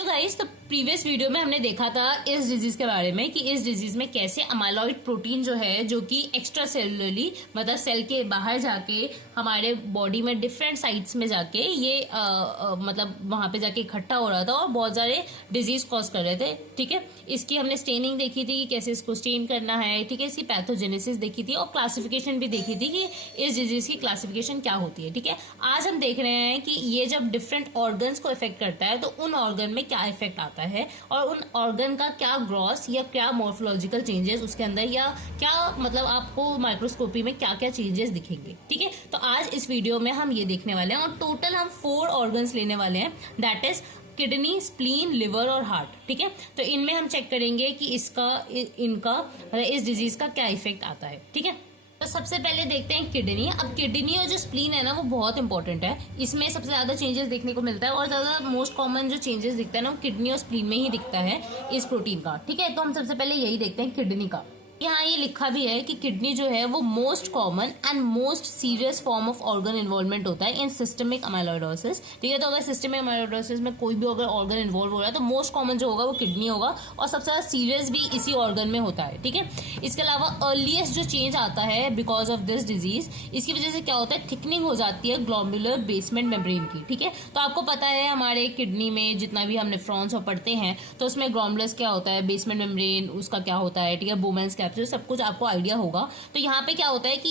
तो गाइस, तो previous video में हमने देखा था इस डिजीज के बारे में कि इस डिजीज में कैसे अमाइलॉइड प्रोटीन जो है, जो कि एक्स्ट्रा सेलुलरली मतलब सेल के बाहर जाके हमारे बॉडी में डिफरेंट साइट्स में जाके ये मतलब वहां पे जाके इकट्ठा हो रहा था और बहुत सारे डिजीज कॉज कर रहे थे। ठीक है, इसकी हमने स्टेनिंग देखी थी कि कैसे इसको स्टेन करना है। ठीक है, इसकी पैथोजेनेसिस देखी थी और क्लासिफिकेशन भी देखी थी कि इस डिजीज की क्लासिफिकेशन क्या होती है। ठीक है, आज हम देख रहे हैं कि ये जब डिफरेंट ऑर्गन्स को इफेक्ट करता है तो उन ऑर्गन में क्या इफेक्ट आता है और उन ऑर्गन का क्या ग्रॉस या क्या मॉर्फोलॉजिकल चेंजेस उसके अंदर या क्या मतलब आपको माइक्रोस्कोपी में क्या क्या चेंजेस दिखेंगे। ठीक है, तो आज इस वीडियो में हम ये देखने वाले हैं और टोटल हम 4 ऑर्गन्स लेने वाले हैं, that is kidney, spleen, liver और हार्ट। ठीक है, तो इनमें हम चेक करेंगे कि इस डिजीज का क्या इफेक्ट आता है। ठीक है, तो सबसे पहले देखते हैं किडनी। अब किडनी और जो स्प्लीन है ना वो बहुत इंपॉर्टेंट है, इसमें सबसे ज्यादा चेंजेस देखने को मिलता है और ज्यादा मोस्ट कॉमन जो चेंजेस दिखता है ना वो किडनी और स्प्लीन में ही दिखता है इस प्रोटीन का। ठीक है, तो हम सबसे पहले यही देखते हैं किडनी का। यहाँ ये लिखा भी है कि किडनी जो है वो most common and most serious form of organ involvement होता है इन सिस्टमिक अमाइलॉइडोसिस। ठीक है, तो अगर सिस्टमिक अमाइलॉइडोसिस में कोई भी अगर ऑर्गन इन्वॉल्व हो रहा है तो मोस्ट कॉमन जो होगा वो किडनी होगा और सबसे ज्यादा सीरियस भी इसी ऑर्गन में होता है। ठीक है, इसके अलावा अर्लीस्ट जो चेंज आता है बिकॉज ऑफ दिस डिजीज, इसकी वजह से क्या होता है, थिकनिंग हो जाती है ग्लोम्युलर बेसमेंट मेम्ब्रेन की। ठीक है, तो आपको पता है हमारे किडनी में जितना भी हम नेफ्रॉन्स पढ़ते हैं तो उसमें ग्लोम्युलस क्या होता है, बेसमेंट मेम्ब्रेन उसका क्या होता है। ठीक है, बोमेन्स कैप्सूल सब कुछ आपको आइडिया होगा। तो यहाँ पे क्या होता है कि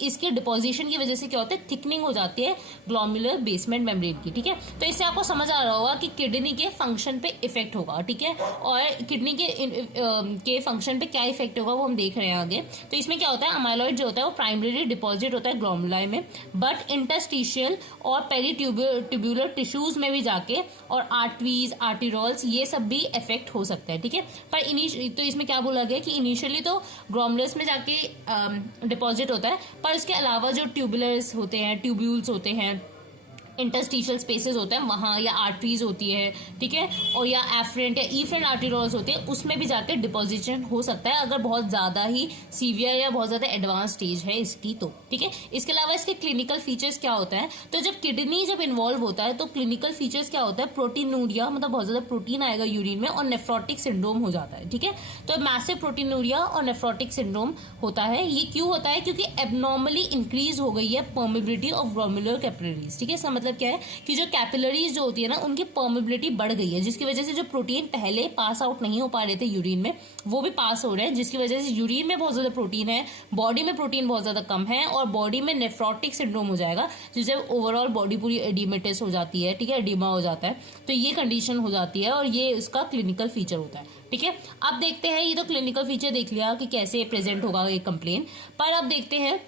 इसके डिपोजिशन की वजह से क्या होता है, थिकनिंग हो जाती है ग्लोम्युलर बेसमेंट मेम्ब्रेन की। ठीक है, तो इससे आपको समझ आ रहा होगा कि किडनी के फंक्शन पे इफेक्ट होगा। ठीक है, और किडनी के फंक्शन पे क्या इफेक्ट होगा वो हम देख रहे हैं आगे। तो इसमें क्या होता है, अमाइलॉइड जो होता है वो प्राइमरी डिपॉजिट होता है ग्लोमुलाई में, बट इंटरस्टिशियल और पेरिट्यूब्यूलर टिश्यूज में भी जाके और आर्टरीज, आर्टिरोल्स ये सब भी इफेक्ट हो सकता है। ठीक है, पर तो इसमें क्या बोला गया कि इनिशियली तो ग्लोमुलस में जाके डिपॉजिट होता है, पर इसके अलावा जो ट्यूबुलर्स होते हैं, ट्यूब्यूल्स होते हैं, इंटरस्टिशियल स्पेसेस होते हैं वहां, या आर्टरीज होती है, ठीक है, और या एफरेंट या ईफरेंट आर्टेरियोल्स होते हैं, उसमें भी जाकर डिपोजिशन हो सकता है अगर बहुत ज्यादा ही सीवियर या बहुत ज्यादा एडवांस स्टेज है इसकी तो। ठीक है, इसके अलावा इसके क्लिनिकल फीचर्स क्या होता है, तो जब किडनी इन्वॉल्व होता है तो क्लिनिकल फीचर्स क्या होता है, प्रोटीनूरिया मतलब बहुत ज्यादा प्रोटीन आएगा यूरिन में और नेफ्रोटिक सिंड्रोम हो जाता है। ठीक है, तो मैसिव प्रोटीनूरिया और नेफ्रोटिक सिंड्रोम होता है। ये क्यों होता है, क्योंकि एबनॉर्मली इंक्रीज हो गई है परमेबिलिटी ऑफ ग्लोमेरुलर कैपिलरीज। ठीक है, इसका मतलब क्या है कि जो कैपिलरीज जो होती है ना उनकी परमेबिलिटी बढ़ गई है, जिसकी वजह से जो प्रोटीन पहले पास आउट नहीं हो पा रहे थे यूरिन में वो भी पास हो रहे हैं, जिसकी वजह से यूरिन में बहुत ज्यादा प्रोटीन है, बॉडी में प्रोटीन बहुत ज्यादा कम है और बॉडी में नेफ्रोटिक सिंड्रोम हो जाएगा, जिससे ओवरऑल बॉडी पूरी एडिमेटिस हो जाती है। ठीक है, एडिमा हो जाता है, तो ये कंडीशन हो जाती है और ये उसका क्लिनिकल फीचर होता है। ठीक है, अब देखते हैं, ये तो क्लिनिकल फीचर देख लिया कि कैसे प्रेजेंट होगा ये कंप्लेन, पर अब देखते हैं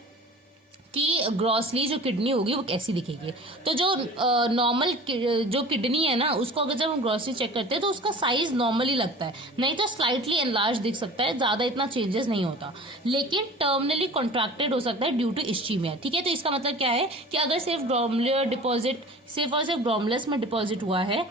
कि ग्रॉसली जो किडनी होगी वो कैसी दिखेगी। तो जो नॉर्मल जो किडनी है ना उसको अगर जब हम ग्रॉसली चेक करते हैं तो उसका साइज नॉर्मली लगता है, नहीं तो स्लाइटली एनलार्ज दिख सकता है, ज्यादा इतना चेंजेस नहीं होता, लेकिन टर्मिनली कॉन्ट्रैक्टेड हो सकता है ड्यू टू इस्चीमिया। ठीक है, तो इसका मतलब क्या है कि अगर सिर्फ ग्लोमुलर डिपॉजिट सिर्फ और सिर्फ ग्लोमुलस में डिपॉजिट हुआ है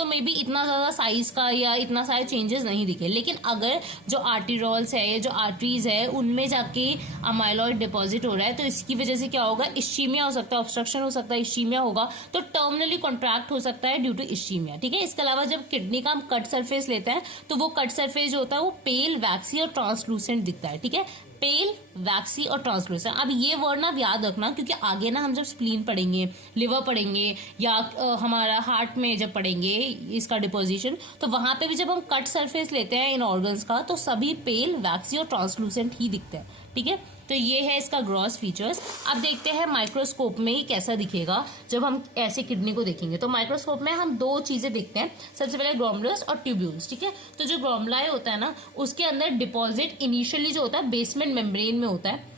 मे बी इतना ज्यादा साइज का या इतना सारे चेंजेस नहीं दिखे, लेकिन अगर जो आर्टिरोल्स है, जो आर्टरीज है, उनमें जाके अमाइलॉइड डिपॉजिट हो रहा है तो इसकी वजह से क्या होगा, इस्चीमिया हो सकता है, ऑब्स्ट्रक्शन हो सकता है, इस्चीमिया होगा, तो टर्मिनली कॉन्ट्रैक्ट हो सकता है ड्यू टू इस्चीमिया। ठीक है, इसके अलावा जब किडनी का हम कट सरफेस लेते हैं तो वो कट सरफेस जो होता है वो पेल, वैक्सी और ट्रांसलूसेंट दिखता है। ठीक है, पेल, वैक्सी और ट्रांसलूसेंट। अब ये वर्ड ना याद रखना, क्योंकि आगे ना हम जब स्प्लीन पढ़ेंगे, लिवर पढ़ेंगे या हमारा हार्ट में जब पढ़ेंगे इसका डिपोजिशन, तो वहां पे भी जब हम कट सरफेस लेते हैं इन ऑर्गन्स का तो सभी पेल, वैक्सी और ट्रांसलूसेंट ही दिखते हैं। ठीक है, तो ये है इसका ग्रॉस फीचर्स। अब देखते हैं माइक्रोस्कोप में ये कैसा दिखेगा जब हम ऐसे किडनी को देखेंगे। तो माइक्रोस्कोप में हम 2 चीजें देखते हैं, सबसे पहले ग्लोमुलस और ट्यूब्यूल्स। ठीक है, तो जो ग्लोमुलाई होता है ना उसके अंदर डिपॉजिट इनिशियली जो होता है बेसमेंट मेम्ब्रेन में होता है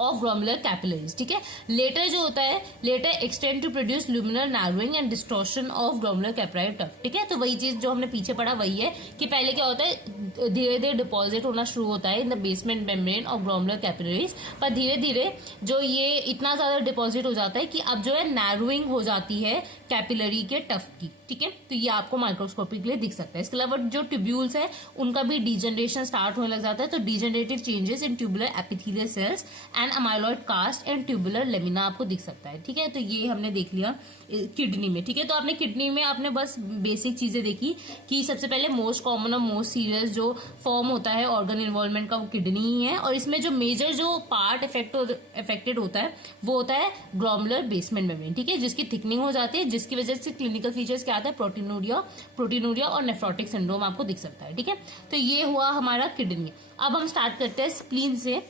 ऑफ ग्लोमुलर कैपिलरीज। ठीक है, लेटर जो होता है, later extend to produce luminal narrowing and distortion of glomerular capillary tuft. ठीक है, तो वही चीज जो हमने पीछे पढ़ा वही है कि पहले क्या होता है, धीरे धीरे डिपॉजिट होना शुरू होता है in the basement membrane of glomerular capillaries, पर धीरे धीरे जो ये इतना ज्यादा डिपॉजिट हो जाता है कि अब जो है नैरोइंग हो जाती है कैपिलरी के टफ की। ठीक है, तो ये आपको माइक्रोस्कोपिकली दिख सकता है। इसके अलावा जो ट्यूब्यूल्स है उनका भी डिजनरेशन स्टार्ट होने लग जाता है, तो degenerative changes in tubular epithelial cells and amyloid cast and tubular lamina आपको दिख सकता है। ठीक है, तो ये हमने देख लिया किडनी में। ठीक है, तो आपने किडनी में आपने बस बेसिक चीजें देखी कि सबसे पहले मोस्ट कॉमन और मोस्ट सीरियस जो फॉर्म होता है ऑर्गन इन्वॉल्वमेंट का वो किडनी ही है, और इसमें जो मेजर जो पार्ट अफेक्टेड होता है वो होता है ग्लोमेरुलर बेसमेंट मेम्ब्रेन। ठीक है, जिसकी थिकनिंग हो जाती है, जिसकी वजह से क्लिनिकल फीचर्स क्या आता है, प्रोटीनूरिया और नेफ्रोटिक सिंड्रोम आपको दिख सकता है। ठीक है, तो ये हुआ हमारा किडनी। अब हम स्टार्ट करते हैं स्प्लीन से।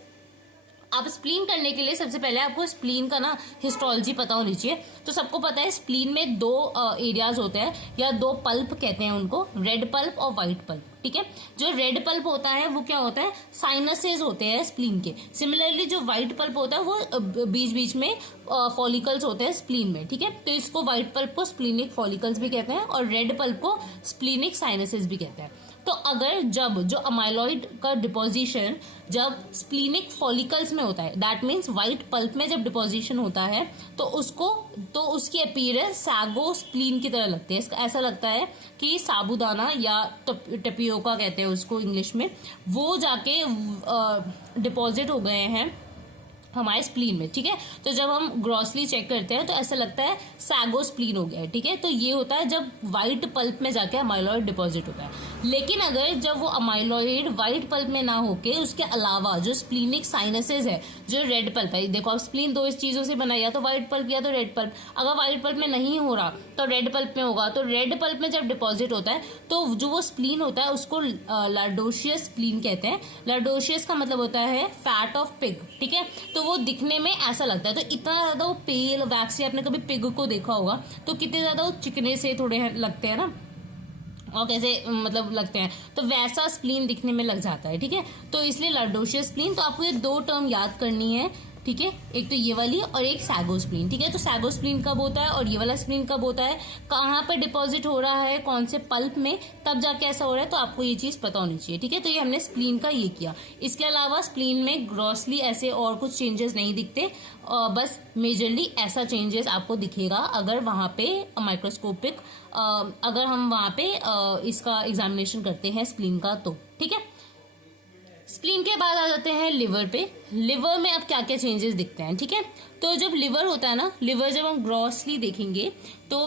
अब स्प्लीन करने के लिए सबसे पहले आपको स्प्लीन का ना हिस्टोलॉजी पता होनी चाहिए। तो सबको पता है स्प्लीन में दो एरियाज होते हैं या दो पल्प कहते हैं उनको, रेड पल्प और व्हाइट पल्प। ठीक है, जो रेड पल्प होता है वो क्या होता है, साइनसेस होते हैं स्प्लीन के। सिमिलरली जो व्हाइट पल्प होता है वो बीच बीच में फॉलिकल्स होते हैं स्प्लीन में। ठीक है, तो इसको व्हाइट पल्प को स्प्लीनिक फॉलिकल्स भी कहते हैं और रेड पल्प को स्प्लीनिक साइनसेस भी कहते हैं। तो अगर जब जो अमाइलॉइड का डिपोजिशन जब स्प्लीनिक फॉलिकल्स में होता है, दैट मीन्स व्हाइट पल्प में जब डिपोजिशन होता है तो उसकी अपीयरेंस सैगो स्प्लीन की तरह लगती है। ऐसा लगता है कि साबूदाना या टपियोका कहते हैं उसको इंग्लिश में, वो जाके डिपॉजिट हो गए हैं हमारे स्प्लीन में। ठीक है, तो जब हम ग्रॉसली चेक करते हैं तो ऐसा लगता है सैगो स्प्लीन हो गया है। ठीक है, तो ये होता है जब व्हाइट पल्प में जाके अमाइलॉइड डिपॉजिट होता है। लेकिन अगर जब वो अमाइलॉइड व्हाइट पल्प में ना होके उसके अलावा जो स्प्लीनिक साइनसेस है, जो रेड पल्प है, देखो स्प्लीन दो इस चीजों से बना, या तो व्हाइट पल्प या तो रेड पल्प। अगर व्हाइट पल्प में नहीं हो रहा तो रेड पल्प में होगा। तो रेड पल्प में जब डिपॉजिट होता है तो जो वो स्प्लीन होता है उसको लार्डोशियस स्प्लीन कहते हैं। लार्डोशियस का मतलब होता है फैट ऑफ पिग। ठीक है, तो वो दिखने में ऐसा लगता है, तो इतना ज्यादा वो पेल वैक्सी, आपने कभी पिग को देखा होगा तो कितने ज्यादा वो चिकने से थोड़े लगते हैं ना, और कैसे मतलब लगते हैं, तो वैसा स्प्लीन दिखने में लग जाता है। ठीक है, तो इसलिए लार्डोशियस स्प्लीन। तो आपको ये दो टर्म याद करनी है। ठीक है, एक तो ये वाली और एक सैगो स्प्लीन। ठीक है, तो सैगो स्प्लीन कब होता है और ये वाला स्प्लीन कब होता है, कहाँ पे डिपॉजिट हो रहा है, कौन से पल्प में, तब जाके ऐसा हो रहा है, तो आपको ये चीज पता होनी चाहिए। ठीक है, तो ये हमने स्प्लीन का ये किया। इसके अलावा स्प्लीन में ग्रॉसली ऐसे और कुछ चेंजेस नहीं दिखते, बस मेजरली ऐसा चेंजेस आपको दिखेगा अगर वहां पे माइक्रोस्कोपिक अगर हम वहां पे इसका एग्जामिनेशन करते हैं स्प्लीन का तो। ठीक है, स्प्लीन के बाद आ जाते हैं लिवर पे। लिवर में अब क्या क्या चेंजेस दिखते हैं। ठीक है, तो जब लिवर होता है ना, लिवर जब हम ग्रॉसली देखेंगे तो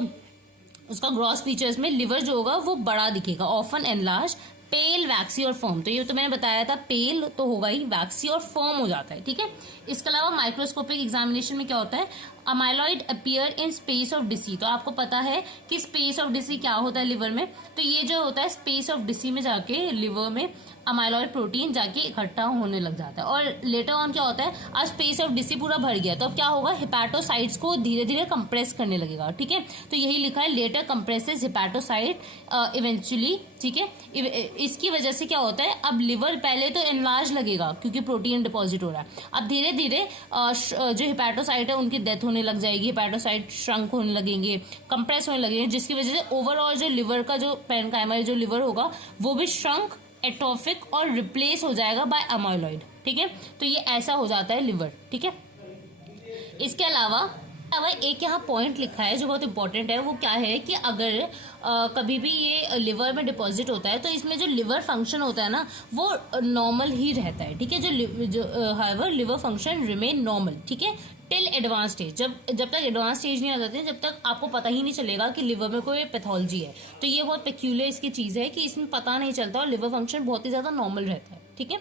उसका ग्रॉस फीचर्स में लिवर जो होगा वो बड़ा दिखेगा, ऑफन एनलार्ज, पेल, वैक्सी और फॉर्म। तो ये तो मैंने बताया था, पेल तो होगा ही, वैक्सी और फॉर्म हो जाता है। ठीक है, इसके अलावा माइक्रोस्कोपिक एग्जामिनेशन में क्या होता है, amyloid appear in space of DC. तो आपको पता है कि स्पेस ऑफ डिसी क्या होता है लिवर में, तो ये जो होता है स्पेस ऑफ डिसी में जाके लिवर में अमाइलॉइड प्रोटीन जाके इकट्ठा होने लग जाता है। और लेटर ऑन क्या होता है, अब स्पेस ऑफ डिसी पूरा भर गया तो अब क्या होगा, हिपैटोसाइट्स को धीरे धीरे कंप्रेस करने लगेगा। ठीक है, तो यही लिखा है, लेटर कंप्रेसेस हिपैटोसाइट इवेंचुअली। ठीक है, इसकी वजह से क्या होता है, अब लिवर पहले तो एनलार्ज लगेगा क्योंकि प्रोटीन डिपॉजिट हो रहा है, अब धीरे धीरे जो हिपैटोसाइट है उनकी डेथ होने लग जाएगी, हिपैटोसाइट श्रंक होने लगेंगे, कंप्रेस होने लगेंगे, जिसकी वजह से ओवरऑल जो लिवर का जो पेरेन्काइमल जो लिवर होगा वो भी श्रंक, एट्रोफिक और रिप्लेस हो जाएगा बाय अमाइलॉइड। ठीक है, तो ये ऐसा हो जाता है लिवर। ठीक है, इसके अलावा एक यहाँ पॉइंट लिखा है जो बहुत इंपॉर्टेंट है, वो क्या है कि अगर कभी भी ये लिवर में डिपॉजिट होता है तो इसमें जो लिवर फंक्शन होता है ना वो नॉर्मल ही रहता है। ठीक है, जो लिवर फंक्शन रिमेन नॉर्मल। ठीक है, टिल एडवांस स्टेज, जब तक एडवांस स्टेज नहीं आ जाते, जब तक आपको पता ही नहीं चलेगा कि लिवर में कोई पैथोलॉजी है। तो ये बहुत पेक्यूलियर इसकी चीज है कि इसमें पता नहीं चलता और लिवर फंक्शन बहुत ही ज्यादा नॉर्मल रहता है। ठीक है,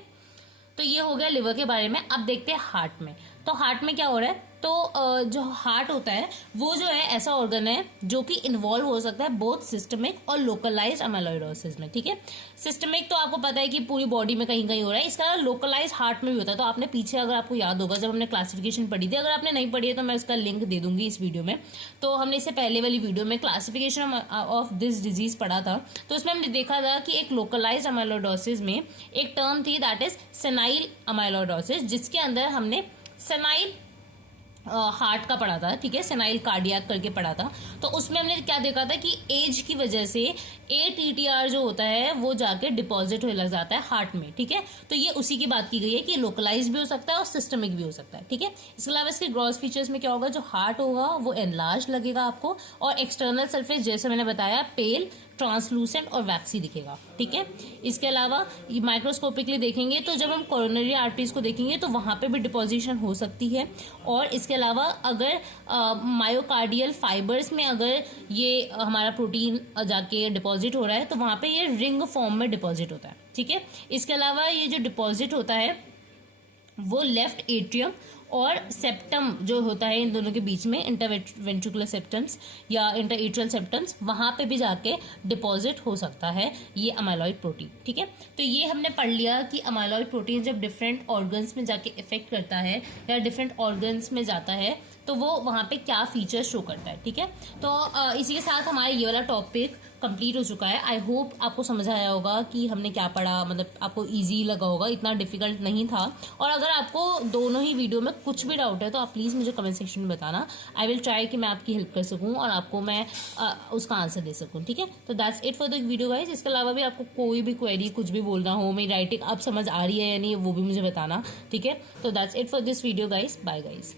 तो ये हो गया लिवर के बारे में। अब देखते हैं हार्ट में। तो हार्ट में क्या हो रहा है, तो जो हार्ट होता है वो जो है ऐसा ऑर्गन है जो कि इन्वॉल्व हो सकता है बोथ सिस्टमिक और लोकलाइज्ड अमाइलॉइडोसिस में। ठीक है, सिस्टमिक तो आपको पता है कि पूरी बॉडी में कहीं कहीं हो रहा है, इसका लोकलाइज हार्ट में भी होता है। तो आपने पीछे, अगर आपको याद होगा, जब हमने क्लासिफिकेशन पढ़ी थी, अगर आपने नहीं पढ़ी है तो मैं उसका लिंक दे दूंगी इस वीडियो में। तो हमने इससे पहले वाली वीडियो में क्लासिफिकेशन ऑफ दिस डिजीज पढ़ा था, तो उसमें हमने देखा था कि एक लोकलाइज्ड अमाइलॉइडोसिस में एक टर्म थी दैट इज सेनाइल अमाइलॉइडोसिस, जिसके अंदर हमने सेनाइल हार्ट का पढ़ा था, ठीक है, सेनाइल कार्डियक करके पढ़ा था। तो उसमें हमने क्या देखा था कि एज की वजह से ATTR जो होता है वो जाके डिपॉजिट होने लग जाता है हार्ट में, ठीक है। तो ये उसी की बात की गई है कि लोकलाइज भी हो सकता है और सिस्टमिक भी हो सकता है, ठीक है। इसके अलावा इसके ग्रॉस फीचर्स में क्या होगा, जो हार्ट होगा वो एनलार्ज लगेगा आपको, और एक्सटर्नल सरफेस जैसे मैंने बताया पेल, ट्रांसलूसेंट और वैक्सी दिखेगा, ठीक है। इसके अलावा माइक्रोस्कोपिकली देखेंगे तो जब हम कोरोनरी आर्टरीज को देखेंगे तो वहां पे भी डिपोजिशन हो सकती है। और इसके अलावा अगर मायोकार्डियल फाइबर्स में अगर ये हमारा प्रोटीन जाके डिपॉजिट हो रहा है तो वहां पे ये रिंग फॉर्म में डिपॉजिट होता है, ठीक है। इसके अलावा ये जो डिपॉजिट होता है वो लेफ्ट एट्रियम और सेप्टम जो होता है इन दोनों के बीच में, इंटरवेंट्रिकुलर सेप्टम्स या इंटरएट्रियल सेप्टम्स, वहां पे भी जाके डिपॉजिट हो सकता है ये अमाइलॉइड प्रोटीन, ठीक है। तो ये हमने पढ़ लिया कि अमाइलॉइड प्रोटीन जब डिफरेंट ऑर्गन्स में जाके इफेक्ट करता है या डिफरेंट ऑर्गन्स में जाता है तो वो वहां पे क्या फीचर शो करता है, ठीक है। तो इसी के साथ हमारा ये वाला टॉपिक कंप्लीट हो चुका है। आई होप आपको समझ आया होगा कि हमने क्या पढ़ा, मतलब आपको इजी लगा होगा, इतना डिफिकल्ट नहीं था। और अगर आपको दोनों ही वीडियो में कुछ भी डाउट है तो आप प्लीज़ मुझे कमेंट सेक्शन में बताना। आई विल ट्राई कि मैं आपकी हेल्प कर सकूं और आपको मैं उसका आंसर दे सकूं, ठीक है। तो that's it for the video guys. इसके अलावा भी आपको कोई भी क्वेरी कुछ भी बोलना हो, मेरी राइटिंग आप समझ आ रही है या नहीं वो भी मुझे बताना, ठीक है। तो that's it for this video guys. Bye guys.